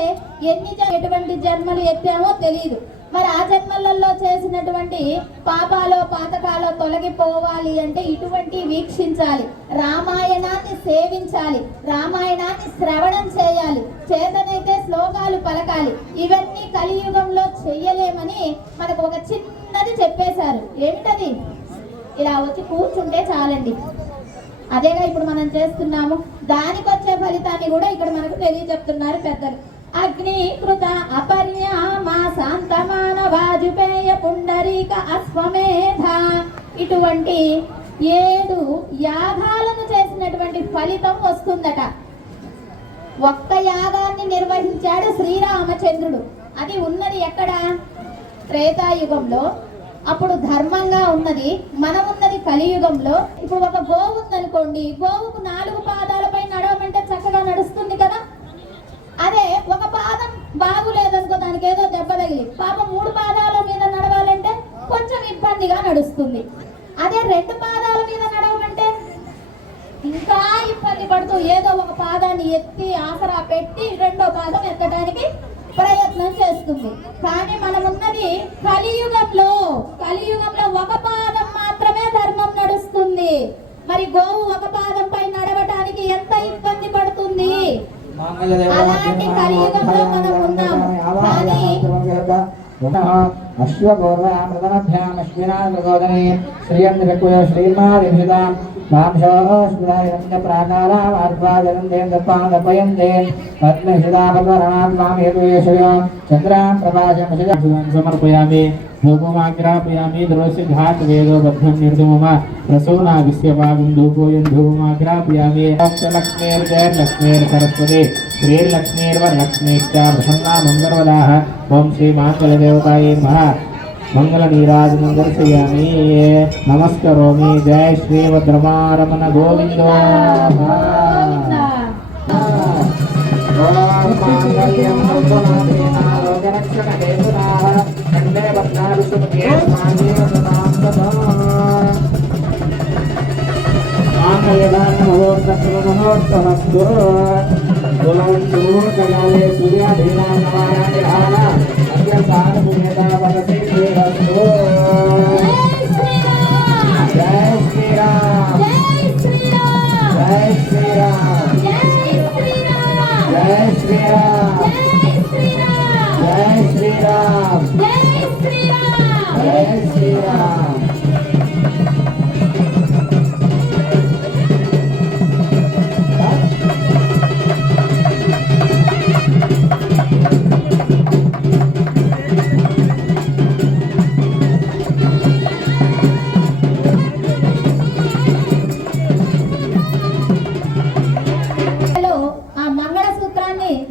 ఎటువంటి జన్మలు ఎత్తామో తెలియదు. మరి ఆ జన్మలలో చేసినటువంటి పాపాలో పాతకాలో తొలగిపోవాలి అంటే ఇటువంటి వీక్షించాలి, రామాయణాన్ని సేవించాలి, రామాయణాన్ని శ్రవణం చేయాలి, చేతనైతే శ్లోకాలు పలకాలి. ఇవన్నీ కలియుగంలో చెయ్యలేమని మనకు ఒక చిన్నది చెప్పేశారు. ఏమిటది? ఇలా వచ్చి కూర్చుంటే చాలండి, అదేగా ఇప్పుడు మనం చేస్తున్నాము. దానికి వచ్చే ఫలితాన్ని కూడా ఇక్కడ మనకు తెలియజెప్తున్నారు పెద్దలు. అగ్నికృత అపర్యామ శాంతమాన వాజపేయ పుండరీక అశ్వమేధ, ఇటువంటి 7 యాగాలను చేసినటువంటి ఫలితం వస్తుందట. ఒక్క యాగాన్ని నిర్వహించాడు శ్రీరామచంద్రుడు. అది ఉన్నది ఎక్కడ? త్రేతాయుగంలో. అప్పుడు ధర్మంగా ఉన్నది. మనం ఉన్నది కలియుగంలో. ఇప్పుడు ఒక గోవు ఉందనుకోండి, గోవుకు 4 పాదాలపై నడవమంటే చక్కగా నడుస్తుంది కదా. అదే ఒక పాదం బాగులేదనుకో, దానికి ఏదో దెబ్బ తగిలి పాపం 3 పాదాల మీద నడవాలంటే కొంచెం ఇబ్బందిగా నడుస్తుంది. అదే 2 పాదాల మీద నడవమంటే ఇంకా ఇబ్బంది పడుతూ ఏదో ఒక పాదాన్ని ఎత్తి ఆసరా పెట్టి 2వ పాదం ఎత్తడానికి ప్రయత్నం చేస్తుంది. కానీ మనం ఉన్నది కలియుగంలో. కలియుగంలో ఒక పాదం మాత్రమే ధర్మం నడుస్తుంది. మరి గోవు ఒక పాదంపై నడవటానికి ఎంత ఇబ్బంది పడుతుంది? అలాంటి కలియుగంలో మనం ఉన్నాము. కానీ అశ్వగోర్వమృతమభ్యామశ్వినాగోదనే శ్రీయంద్రకుల శ్రీమాదిభిదాం మాంసోస్మిదాయంత ప్రాకారామార్వాజనందేంద్రపాదపయందే పద్మహిదాపద్మరణాత్మామేతుయేషయో చంద్రాం ప్రభాజమశిజాం సమర్పయామి ధూపమాగ్రాపయామి ద్రోసిఘాత్ వేదో బద్ధం నిర్దుమమ ప్రసూనావిశ్యభాగం ధూపోయం ధూపమాగ్రాపయామి లక్ష్మీర్జైర్లక్ష్మీర్ సరస్వతి శ్రీర్లక్ష్మీర్వరలక్ష్మీశ్చ ప్రసన్నా మంగళవదాః ఓం శ్రీ మాంగళదేవతాయే నమః మంగళ నీరాజనం దర్శయామి నమస్కరోమి. జయ శ్రీవద్రమారమణ గోవిందో.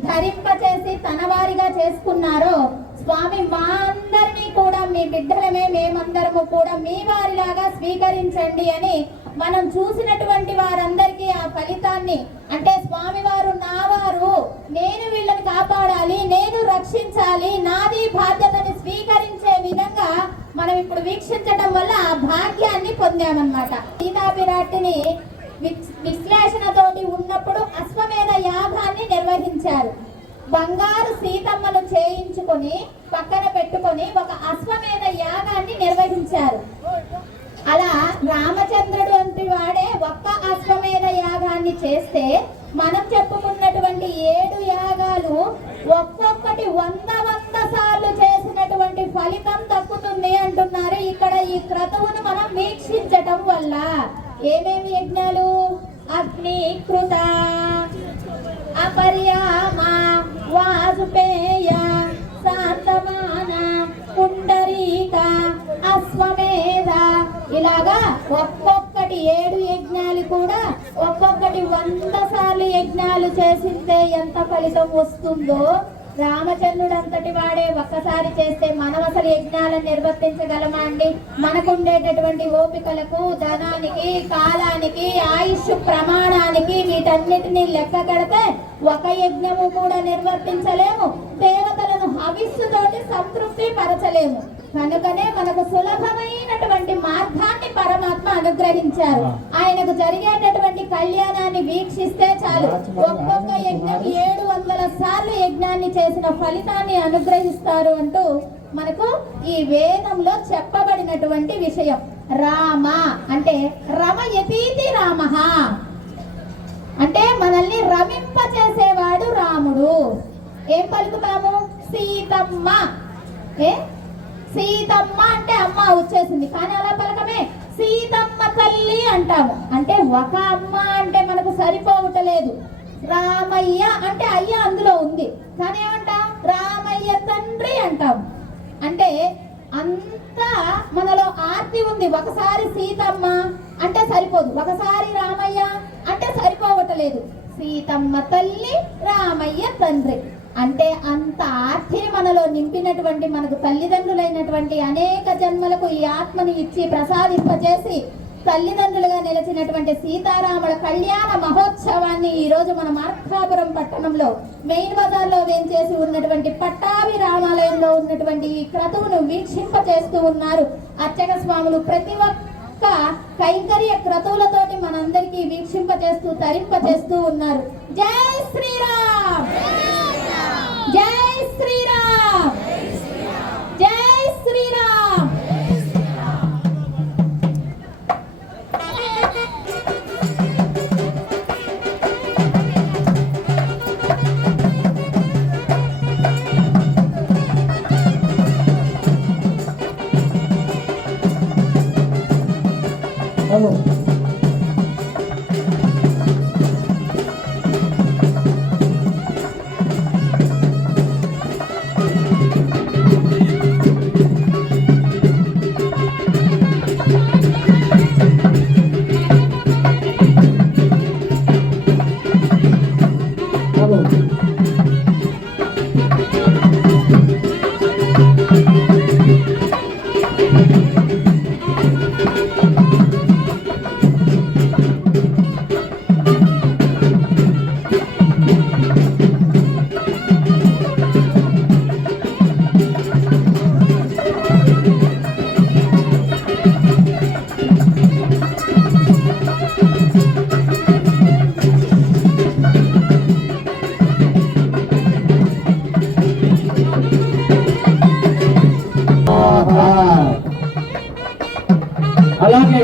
ధరింపచేసి తన వారిగా చేసుకున్నారో స్వామి, మా అందరినీ కూడా మీ బిడ్డలమే, మేమందరము కూడా మీ వారిలాగా స్వీకరించండి అని మనం చూసినటువంటి వారందరికీ ఆ ఫలితాన్ని, అంటే స్వామి వారు నా వారు, నేను వీళ్ళని కాపాడాలి, నేను రక్షించాలి, నాది బాధ్యతని స్వీకరించే విధంగా మనం ఇప్పుడు వీక్షించడం వల్ల ఆ భాగ్యాన్ని పొందామన్నమాట. సీతాపిరాటిని విశ్లేషణతోటి ఉన్నప్పుడు అశ్వమేధ యాగాన్ని నిర్వహించారు. బంగారు సీతమ్మను చేయించుకొని పక్కన పెట్టుకొని ఒక అశ్వమేధ యాగాన్ని నిర్వహించారు. అలా రామచంద్రుడు వంటి వాడే ఒక్క అశ్వమేధ యాగాన్ని చేస్తే మనం చెప్పుకున్నటువంటి 7 యాగాలు ఒక్కొక్కటి 100 సార్లు చేసినటువంటి ఫలితం దక్కుతుంది అంటున్నారు. ఇక్కడ ఈ క్రతువును మనం వీక్షించటం వల్ల ఏమేమి యజ్ఞాలు? అగ్నికృత, అపర్యామ, వాజపేయ, శాంతమాన, పుండరీక, అశ్వమేధ, ఇలాగా ఒక్కొక్కటి 7 యజ్ఞాలు కూడా ఒక్కొక్కటి 100 సార్లు యజ్ఞాలు చేసిందే ఎంత ఫలితం వస్తుందో రామచంద్రుడు అంతటి వాడే ఒక్కసారి చేస్తే మనం అసలు యజ్ఞాలను నిర్వర్తించగలమా అండి? మనకు ఉండేటటువంటి ఓపికలకు, ధనానికి, కాలానికి, ఆయుష్ ప్రమాణానికి వీటన్నిటినీ లెక్క కడితే ఒక యజ్ఞము కూడా నిర్వర్తించలేము. దేవతలను హవిస్సుతోటి సంతృప్తి పరచలేము. కనుకనే మనకు సులభమైనటువంటి మార్గాన్ని పరమాత్మ అనుగ్రహించారు. ఆయనకు జరిగేటటువంటి కళ్యాణాన్ని వీక్షిస్తే చాలు, ఒక్కొక్క యజ్ఞం 700 సార్లు యజ్ఞాన్ని చేసిన ఫలితాన్ని అనుగ్రహిస్తారు అంటూ మనకు ఈ వేదంలో చెప్పబడినటువంటి విషయం. రామ అంటే రమయతీతి రామః అంటే మనల్ని రమింప చేసేవాడు రాముడు. ఏం పలుకుతాము? సీతమ్మ. సీతమ్మ అంటే అమ్మ వచ్చేసింది, కానీ అలా పలకమే, సీతమ్మ తల్లి అంటాము. అంటే ఒక అమ్మ అంటే మనకు సరిపోవటలేదు. రామయ్య అంటే అయ్య అందులో ఉంది, కానీ ఏమంటాం? రామయ్య తండ్రి అంటాం. అంటే అంతా మనలో ఆర్తి ఉంది. ఒకసారి సీతమ్మ అంటే సరిపోదు, ఒకసారి రామయ్య అంటే సరిపోవటలేదు. సీతమ్మ తల్లి రామయ్య తండ్రి. అంటే అంత ఆర్తి మనలో నింపినటువంటి, మనకు తల్లిదండ్రులైనటువంటి, అనేక జన్మలకు ఈ ఆత్మని ఇచ్చి ప్రసాదింపజేసి తల్లిదండ్రులుగా నిలిచినటువంటి సీతారాముల కళ్యాణ మహోత్సవాన్ని ఈ రోజు మన మార్కాపురం పట్టణంలో మెయిన్ బజార్లో వేంచేసి ఉన్నటువంటి పట్టాభి రామాలయంలో ఉన్నటువంటి ఈ క్రతువును వీక్షింపచేస్తూ ఉన్నారు అర్చక స్వాములు. ప్రతి ఒక్క కైంకర్య క్రతువులతోటి మనందరికీ వీక్షింపచేస్తూ తరింపచేస్తూ ఉన్నారు. జై శ్రీరామ్, జై శ్రీరామ్, జై శ్రీరామ్. హలో హలో అలాగే